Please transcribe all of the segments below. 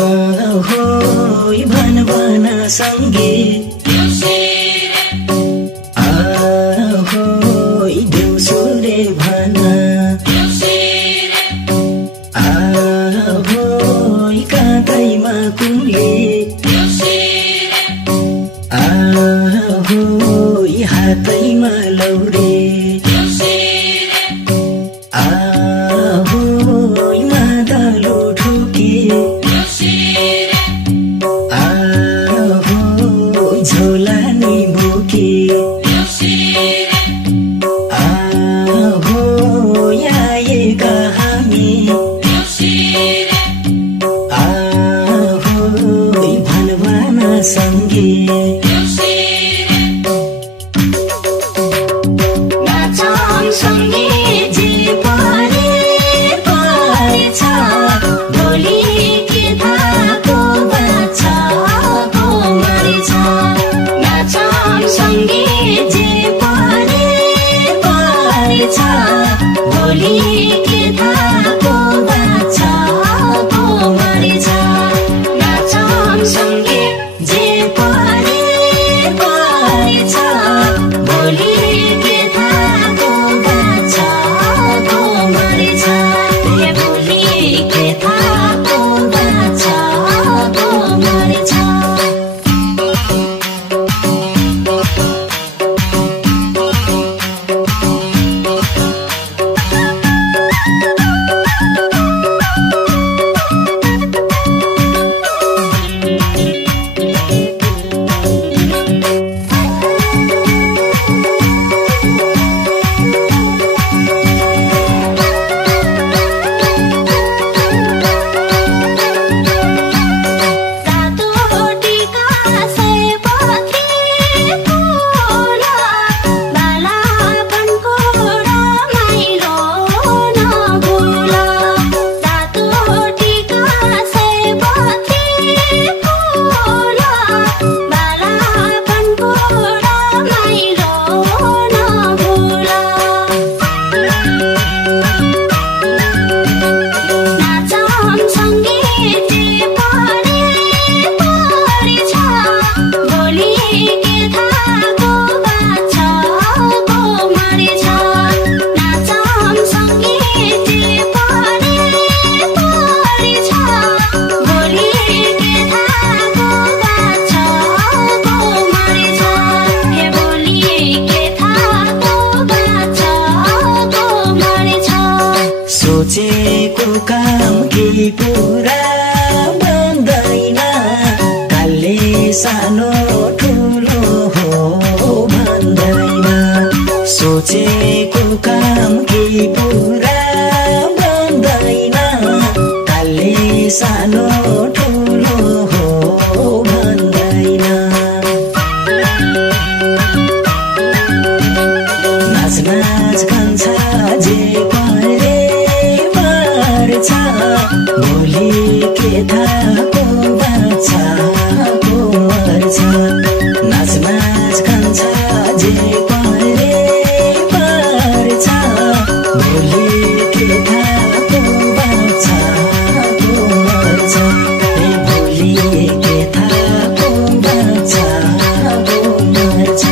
आहोई भन भन सँगे आहोई देउसुरे भन आहोई काँधैमा कुले आहोई हातैमा लौरे आहोई मादलो ठोके आहोई झोला नि बोके आहोई आएका हामी आहोई भन सँगे सोचेको काम केही पुरा बन्दैन कालले सानो ठुलो हो भन्दैन सोचेको काम केही पुरा बन्दैन कालले सानो ठुलो हो भन्दैन नाच नाच खान्छ जे भोलि के थाहा को बाँच्छ को मर्छ नाच नाच खान्छ जे परे पर्छ भोलि के थाहा को बाँच्छ को मर्छ भोलि के थाहा को बाँच्छ को मर्छ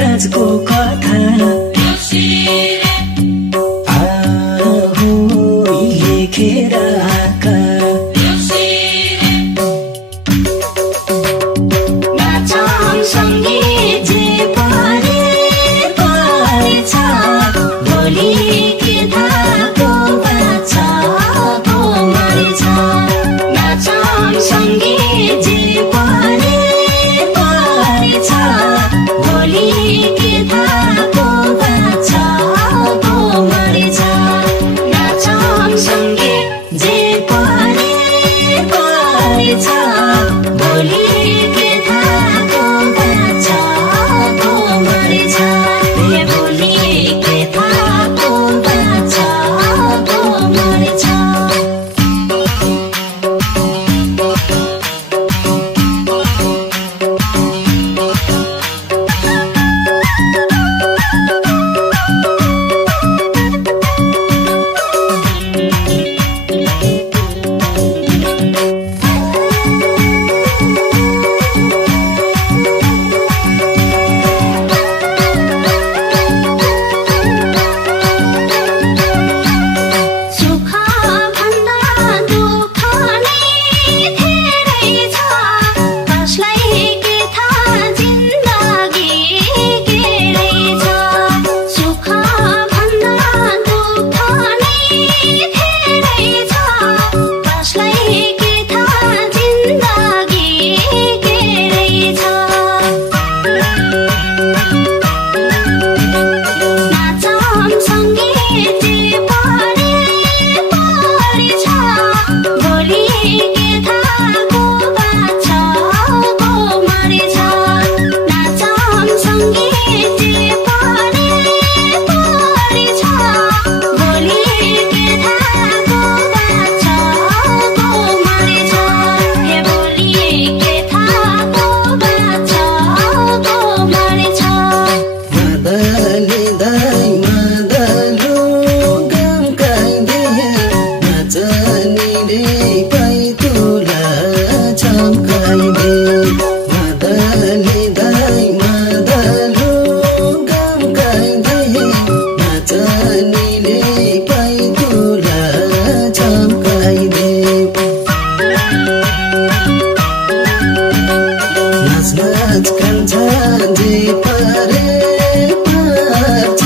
राजको कथा लेखेर आका नाच कान्छ जे परे पर्छ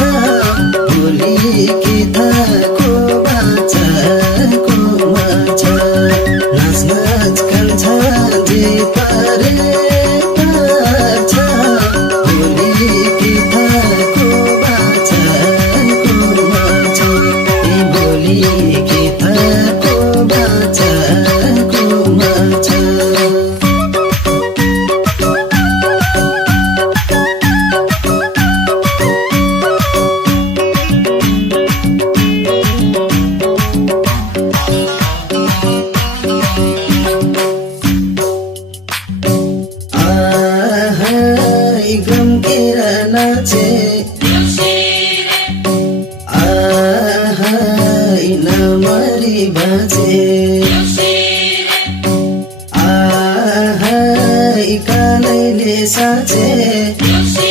भोलि के थाको बाचाको मर्छ नाच नाच कान्छ जे परे पर्छ भोलि के थाको बाचाको मर्छ भोलि के थाको बाचाको मर्छ गम्केर नाचे नमरी बाजे कानैले साँचे